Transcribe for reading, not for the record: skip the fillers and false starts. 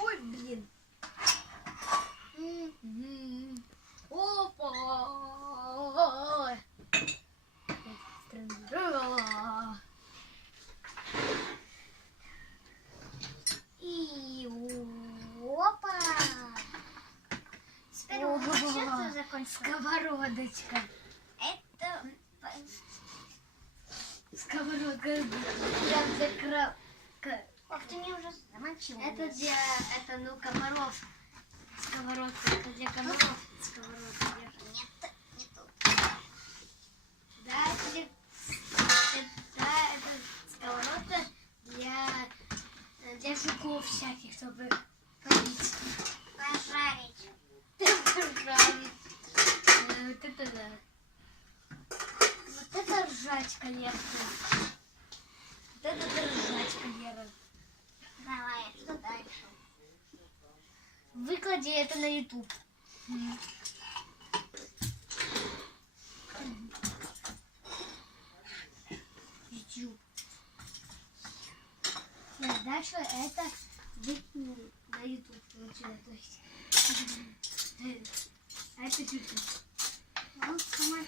Ой, блин. Опа. И опа. Теперь Ого. вообще закончилось. Сковородочка. Это Сковородка. Прям для Ох, ты мне уже замочила. Это для, это, ну, комаров. Сковородка, это для комаров. Сковородка. Нет, не тут. Да, это сковородка для жуков всяких, чтобы полить. Пожарить. Пожарить. Вот это да. Вот это ржачка, Лерка. Вот это ржачка, Лера. Давай, что дальше? Выклади это на YouTube. YouTube. Дальше это выкинь на YouTube. Вот сюда, то есть. А это YouTube. Ну, помогай.